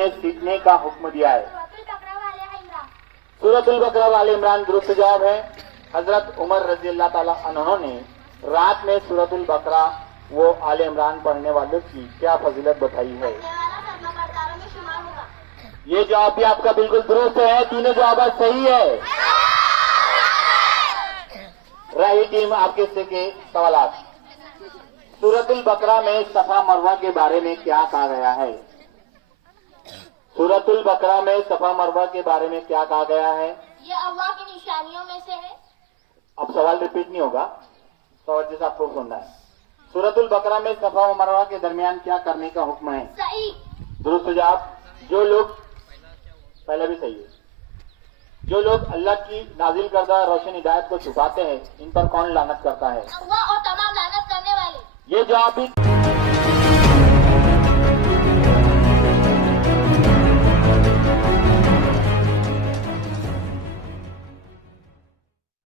पढ़ने सीखने का हुक्म दिया है? सूरतुल बकरा वाले इमरान दुरुस्त जवाब है। हजरत उमर रजी अल्लाह ताला अन्हो ने रात में सूरतुल बकरा वो आले इमरान पढ़ने वालों की क्या फजीलत बताई है? ये जवाब भी आपका बिल्कुल दुरुस्त है, तीनों जवाब सही है। रही टीम आपके से के सवाल। सूरतुल बकरा में सफा मरवा के बारे में क्या कहा गया है? सूरतुल बकरा में सफा मरवा के बारे में क्या कहा गया है? ये अल्लाह की निशानियों में से है। अब सवाल रिपीट नहीं होगा, सवाल जैसा आपको सुनना है। सूरतुल बकरा में सफा व मरवा के दरमियान क्या करने का हुक्म है? सही। दुरुस्त जवाब। जो लोग पहले भी सही है। जो लोग अल्लाह की नाजिल करदा रोशन हिदायत को छुपाते हैं, इन पर कौन लानत करता है? अल्लाह और तमाम लानत करने वाले। ये जवाब भी